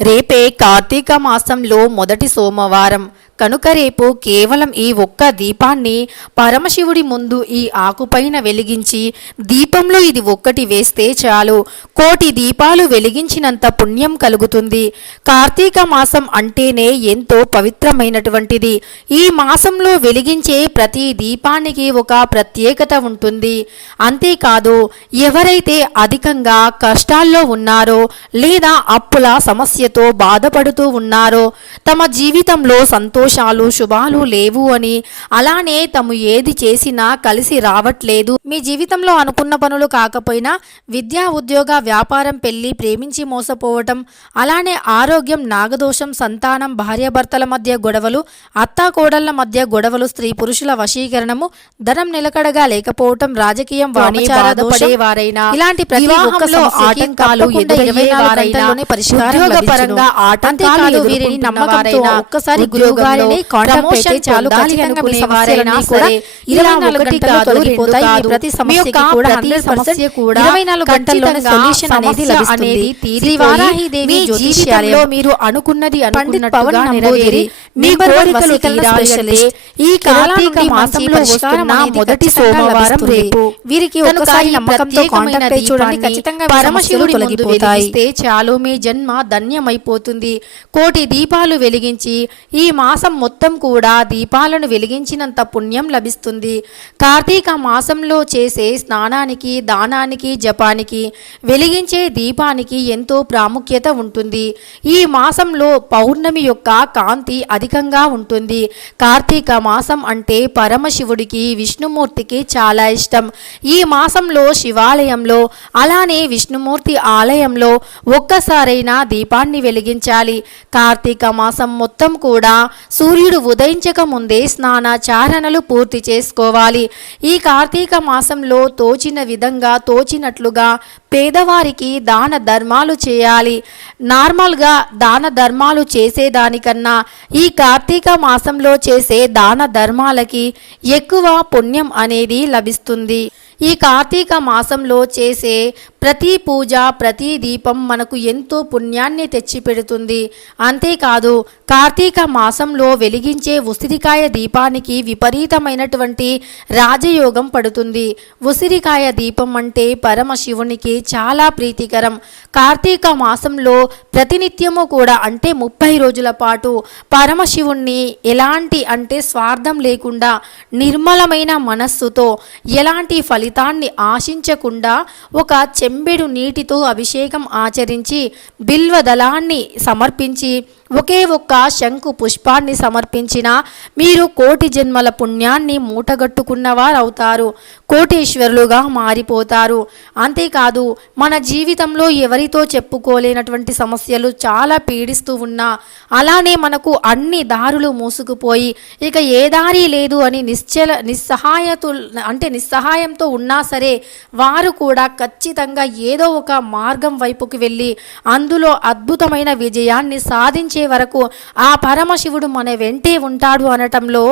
రేపే కార్తీక మాసంలో మొదటి సోమవారం కనుక రేపు కేవలం ఈ ఒక్క దీపాన్ని పరమశివుడి ముందు ఈ ఆకుపైన వెలిగించి దీపంలో ఇది ఒక్కటి వేస్తే చాలు కోటి దీపాలు వెలిగించినంత పుణ్యం కలుగుతుంది. కార్తీక మాసం అంటేనే ఎంతో పవిత్రమైనటువంటిది. ఈ మాసంలో వెలిగించే ప్రతి దీపానికి ఒక ప్రత్యేకత ఉంటుంది. అంతేకాదు, ఎవరైతే అధికంగా కష్టాల్లో ఉన్నారో లేదా అప్పుల సమస్యతో బాధపడుతూ ఉన్నారో, తమ జీవితంలో సంతోషాలు శుభాలు లేవు అని, అలానే తాము ఏది చేసినా కలిసి రావట్లేదు, మీ జీవితంలో అనుకున్న పనులు కాకపోయినా విద్యా ఉద్యోగ వ్యాపారం పెళ్లి ప్రేమించి మోసపోవటం, అలానే ఆరోగ్యం నాగదోషం సంతానం భార్యాభర్తల మధ్య గొడవలు అత్తాకోడళ్ల మధ్య గొడవలు స్త్రీ పురుషుల వశీకరణము ధనం నిలకడగా లేకపోవటం రాజకీయం వారైనా ఇలాంటి ప్రతి ఒక్కలో ఆటంకాలు ఉద్యోగపరంగా ఆటంకాలు వీరిని నమ్మకంతో ఒక్కసారి గురువుగారిని కాంటాక్ట్ అయితే చాలు ఖచ్చితంగా వారైనా సరే 24 గంటల్లో తొలగిపోతాయి. ప్రతి సమస్యకి కూడా 100% కూడా 24 గంటల్లోనే సొల్యూషన్ అనేది లభిస్తుంది. శ్రీ వారాహిదేవి జ్యోతిష్యాలయంలో మీరు అనుకున్నది అనుకున్నట్టుగా నెరవేరి మీ కోరికలు తీరాలి. ఈ కార్తీక మాసంలో వస్తున్న మొదటి సోమవారం రేపు. వీరికి ఒకసారి నమ్మకంతో కాంటాక్ట్ అయి చూడండి, ఖచ్చితంగా పరమశివుడి తొలగిపోతాయి. చాలు మీ జన్మ ధన్యమైపోతుంది. కోటి దీపాలు వెలిగించి ఈ మాసం మొత్తం కూడా దీపాలను వెలిగించినంత పుణ్యం లభిస్తుంది. కార్తీక మాసంలో చేసే స్నానానికి దానానికి జపానికి వెలిగించే దీపానికి ఎంతో ప్రాముఖ్యత ఉంటుంది. ఈ మాసంలో పౌర్ణమి యొక్క కాంతి అధికంగా ఉంటుంది. కార్తీక మాసం అంటే పరమశివుడికి విష్ణుమూర్తికి చాలా ఇష్టం. ఈ మాసంలో శివాలయంలో అలానే విష్ణుమూర్తి ఆలయంలో ఒక్కసారైనా దీపాన్ని వెలిగించాలి. కార్తీక మాసం మొత్తం కూడా సూర్యుడు ఉదయించక ముందే స్నానాచారణలు పూర్తి చేసుకోవాలి. ఈ కార్తీక మాసంలో తోచిన విధంగా తోచినట్లుగా పేదవారికి దాన ధర్మాలు చేయాలి. నార్మల్గా దాన ధర్మాలు చేసేదానికన్నా ఈ కార్తీక మాసంలో చేసే దాన ధర్మాలకి ఎక్కువ పుణ్యం అనేది లభిస్తుంది. ఈ కార్తీక మాసంలో చేసే ప్రతి పూజ ప్రతి దీపం మనకు ఎంతో పుణ్యాన్ని తెచ్చిపెడుతుంది. అంతేకాదు, కార్తీక మాసంలో వెలిగించే ఉసిరికాయ దీపానికి విపరీతమైనటువంటి రాజయోగం పడుతుంది. ఉసిరికాయ దీపం అంటే పరమశివునికి చాలా ప్రీతికరం. కార్తీక మాసంలో ప్రతినిత్యము కూడా అంటే 30 రోజుల పాటు పరమశివుణ్ణి ఎలాంటి అంటే స్వార్థం లేకుండా నిర్మలమైన మనస్సుతో ఎలాంటి ఫలితాన్ని ఆశించకుండా ఒక చెంబెడు నీటితో అభిషేకం ఆచరించి బిల్వదళాన్ని సమర్పించి ఒకే ఒక్క శంకు పుష్పాన్ని సమర్పించిన మీరు కోటి జన్మల పుణ్యాన్ని మూటగట్టుకున్నవారవుతారు, కోటీశ్వరులుగా మారిపోతారు. అంతేకాదు, మన జీవితంలో ఎవరితో చెప్పుకోలేనటువంటి సమస్యలు చాలా పీడిస్తూ ఉన్నా, అలానే మనకు అన్ని దారులు మూసుకుపోయి ఇక ఏ దారి లేదు అని నిస్సహాయంతో ఉన్నా సరే, వారు కూడా ఖచ్చితంగా ఏదో ఒక మార్గం వైపుకి వెళ్ళి అందులో అద్భుతమైన విజయాన్ని సాధించే వరకు ఆ పరమశివుడు మన వెంటే ఉంటాడు అనటంలో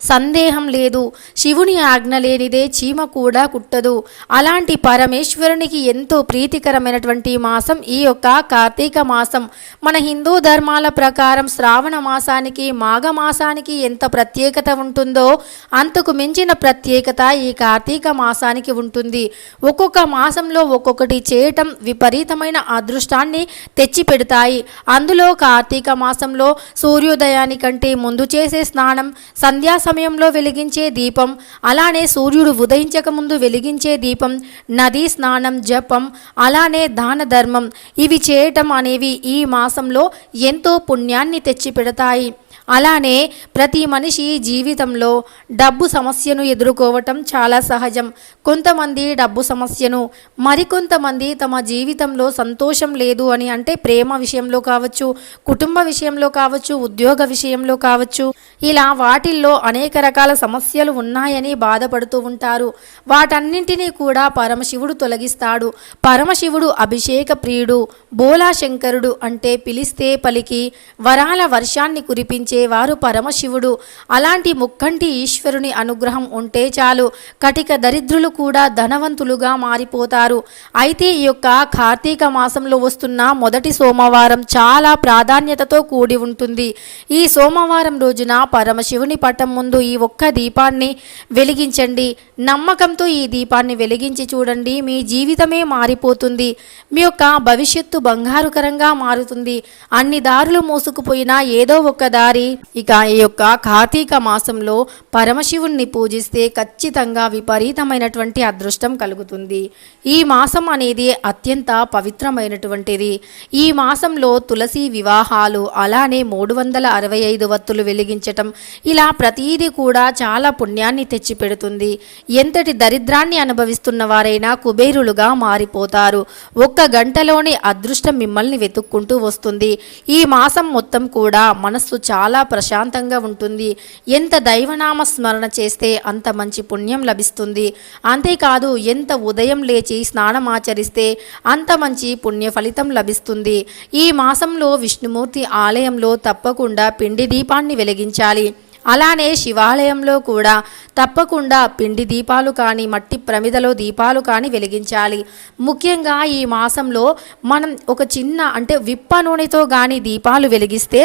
సందేహం లేదు. శివుని ఆజ్ఞ లేనిదే చీమ కూడా కుట్టదు. అలాంటి పరమేశ్వరునికి ఎంతో ప్రీతికరమైనటువంటి మాసం ఈ యొక్క కార్తీక మాసం. మన హిందూ ధర్మాల ప్రకారం శ్రావణ మాసానికి మాఘమాసానికి ఎంత ప్రత్యేకత ఉంటుందో అంతకు మించిన ప్రత్యేకత ఈ కార్తీక మాసానికి ఉంటుంది. ఒక్కొక్క మాసంలో ఒక్కొక్కటి చేయటం విపరీతమైన అదృష్టాన్ని తెచ్చిపెడతాయి. అందులో కార్తీక మాసంలో సూర్యోదయానికంటే ముందు చేసే స్నానం, సంధ్యా సమయంలో వెలిగించే దీపం, అలానే సూర్యుడు ఉదయించక ముందు వెలిగించే దీపం, నదీ స్నానం, జపం, అలానే దాన ధర్మం ఇవి చేయటం అనేవి ఈ మాసంలో ఎంతో పుణ్యాన్ని తెచ్చిపెడతాయి. అలానే ప్రతి మనిషి జీవితంలో డబ్బు సమస్యను ఎదుర్కోవటం చాలా సహజం. కొంతమంది డబ్బు సమస్యను, మరికొంతమంది తమ జీవితంలో సంతోషం లేదు అని అంటే ప్రేమ విషయంలో కావచ్చు, కుటుంబ విషయంలో కావచ్చు, ఉద్యోగ విషయంలో కావచ్చు, ఇలా వాటిల్లో అనేక రకాల సమస్యలు ఉన్నాయని బాధపడుతూ ఉంటారు. వాటన్నింటినీ కూడా పరమశివుడు తొలగిస్తాడు. పరమశివుడు అభిషేక ప్రియుడు, బోలా శంకరుడు అంటే పిలిస్తే పలికి వరాల వర్షాన్ని కురిపించే వచ్చేవారు పరమశివుడు. అలాంటి ముక్కంటి ఈశ్వరుని అనుగ్రహం ఉంటే చాలు కటిక దరిద్రులు కూడా ధనవంతులుగా మారిపోతారు. అయితే ఈ యొక్క కార్తీక మాసంలో వస్తున్న మొదటి సోమవారం చాలా ప్రాధాన్యతతో కూడి ఉంటుంది. ఈ సోమవారం రోజున పరమశివుని పటం ముందు ఈ ఒక్క దీపాన్ని వెలిగించండి. నమ్మకంతో ఈ దీపాన్ని వెలిగించి చూడండి. మీ జీవితమే మారిపోతుంది. మీ యొక్క భవిష్యత్తు బంగారుకరంగా మారుతుంది. అన్ని దారులు మోసుకుపోయినా ఏదో ఒక దారి. ఇక ఈ యొక్క కార్తీక మాసంలో పరమశివుణ్ణి పూజిస్తే ఖచ్చితంగా విపరీతమైనటువంటి అదృష్టం కలుగుతుంది. ఈ మాసం అనేది అత్యంత పవిత్రమైనటువంటిది. ఈ మాసంలో తులసి వివాహాలు, అలానే 365 వత్తులు వెలిగించటం, ఇలా ప్రతీది కూడా చాలా పుణ్యాన్ని తెచ్చిపెడుతుంది. ఎంతటి దరిద్రాన్ని అనుభవిస్తున్న వారైనా కుబేరులుగా మారిపోతారు. ఒక్క గంటలోనే అదృష్టం మిమ్మల్ని వెతుక్కుంటూ వస్తుంది. ఈ మాసం మొత్తం కూడా మనస్సు చాలా ప్రశాంతంగా ఉంటుంది. ఎంత దైవనామ స్మరణ చేస్తే అంత మంచి పుణ్యం లభిస్తుంది. అంతేకాదు ఎంత ఉదయం లేచి స్నానం ఆచరిస్తే అంత మంచి పుణ్య ఫలితం లభిస్తుంది. ఈ మాసంలో విష్ణుమూర్తి ఆలయంలో తప్పకుండా పిండి దీపాన్ని వెలిగించాలి. అలానే శివాలయంలో కూడా తప్పకుండా పిండి దీపాలు కానీ మట్టి ప్రమిదలో దీపాలు కానీ వెలిగించాలి. ముఖ్యంగా ఈ మాసంలో మనం ఒక చిన్న విప్ప నూనెతో కానీ దీపాలు వెలిగిస్తే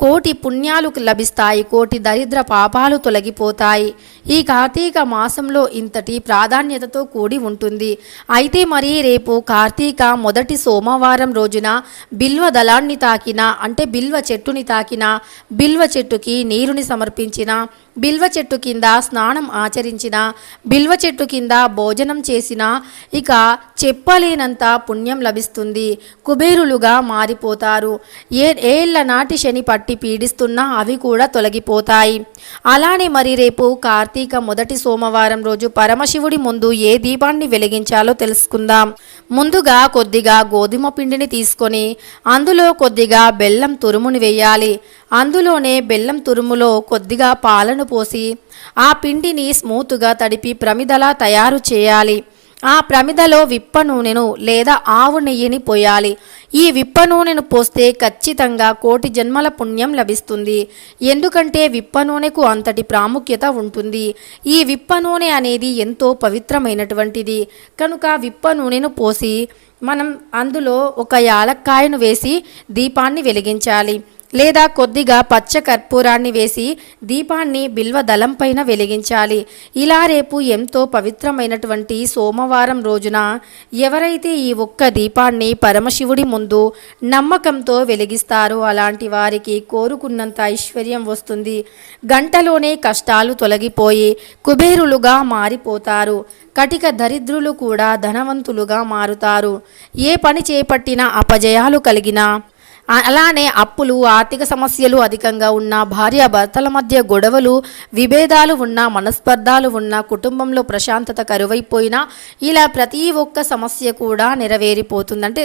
కోటి పుణ్యాలు లభిస్తాయి. కోటి దరిద్ర పాపాలు తొలగిపోతాయి. ఈ కార్తీక మాసంలో ఇంతటి ప్రాధాన్యతతో కూడి ఉంటుంది. అయితే మరి రేపు కార్తీక మొదటి సోమవారం రోజున బిల్వ దళాన్ని తాకిన బిల్వ చెట్టుని తాకిన, బిల్వ చెట్టుకి నీరుని సమర్పించిన, బిల్వ చెట్టు కింద స్నానం ఆచరించిన, బిల్వ చెట్టు కింద భోజనం చేసిన ఇక చెప్పలేనంత పుణ్యం లభిస్తుంది. కుబేరులుగా మారిపోతారు. ఏళ్ల నాటి శని పట్టి పీడిస్తున్నా అవి కూడా తొలగిపోతాయి. అలానే మరి రేపు కార్తీక మొదటి సోమవారం రోజు పరమశివుడి ముందు ఏ దీపాన్ని వెలిగించాలో తెలుసుకుందాం. ముందుగా కొద్దిగా గోధుమ పిండిని తీసుకొని అందులో కొద్దిగా బెల్లం తురుముని వేయాలి. అందులోనే బెల్లం తురుములో కొద్దిగా పాలను పోసి ఆ పిండిని స్మూత్గా తడిపి ప్రమిదలా తయారు చేయాలి. ఆ ప్రమిదలో విప్ప నూనెను లేదా ఆవు నెయ్యిని పోయాలి. ఈ విప్ప నూనెను పోస్తే ఖచ్చితంగా కోటి జన్మల పుణ్యం లభిస్తుంది. ఎందుకంటే విప్ప నూనెకు అంతటి ప్రాముఖ్యత ఉంటుంది. ఈ విప్ప నూనె అనేది ఎంతో పవిత్రమైనటువంటిది కనుక విప్ప నూనెను పోసి మనం అందులో ఒక యాలక్కాయను వేసి దీపాన్ని వెలిగించాలి. లేదా కొద్దిగా పచ్చ కర్పూరాన్ని వేసి దీపాన్ని బిల్వ దళం పైన వెలిగించాలి. ఇలా రేపు ఎంతో పవిత్రమైనటువంటి సోమవారం రోజున ఎవరైతే ఈ ఒక్క దీపాన్ని పరమశివుడి ముందు నమ్మకంతో వెలిగిస్తారో అలాంటి వారికి కోరుకున్నంత ఐశ్వర్యం వస్తుంది. గంటలోనే కష్టాలు తొలగిపోయి కుబేరులుగా మారిపోతారు. కటిక దరిద్రులు కూడా ధనవంతులుగా మారుతారు. ఏ పని చేపట్టినా అపజయాలు కలిగినా, అలానే అప్పులు, ఆర్థిక సమస్యలు అధికంగా ఉన్న, భార్యాభర్తల మధ్య గొడవలు, విభేదాలు ఉన్న, మనస్పర్ధాలు ఉన్న, కుటుంబంలో ప్రశాంతత కరువైపోయినా ఇలా ప్రతి ఒక్క సమస్య కూడా నెరవేరిపోతుంది.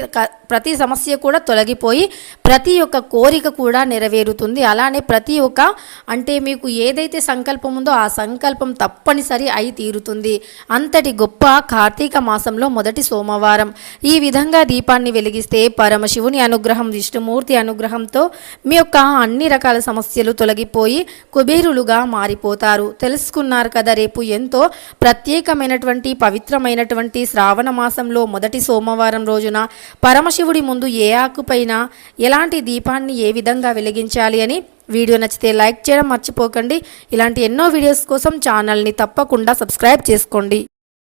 ప్రతి సమస్య కూడా తొలగిపోయి ప్రతి ఒక్క కోరిక కూడా నెరవేరుతుంది. అలానే ప్రతి ఒక్క మీకు ఏదైతే సంకల్పం ఉందో ఆ సంకల్పం తప్పనిసరి అయి తీరుతుంది. అంతటి గొప్ప కార్తీక మాసంలో మొదటి సోమవారం ఈ విధంగా దీపాన్ని వెలిగిస్తే పరమశివుని అనుగ్రహం, విష్ణుమూర్తి అనుగ్రహంతో మీ యొక్క అన్ని రకాల సమస్యలు తొలగిపోయి కుబేరులుగా మారిపోతారు. తెలుసుకున్నారు కదా. రేపు ఎంతో ప్రత్యేకమైనటువంటి పవిత్రమైనటువంటి శ్రావణ మాసంలో మొదటి సోమవారం రోజున పరమశివుడి ముందు ఏ ఆకుపైన ఎలాంటి దీపాన్ని ఏ విధంగా వెలిగించాలి అని. వీడియో నచ్చితే లైక్ చేయడం మర్చిపోకండి. ఇలాంటి ఎన్నో వీడియోస్ కోసం ఛానల్ని తప్పకుండా సబ్స్క్రైబ్ చేసుకోండి.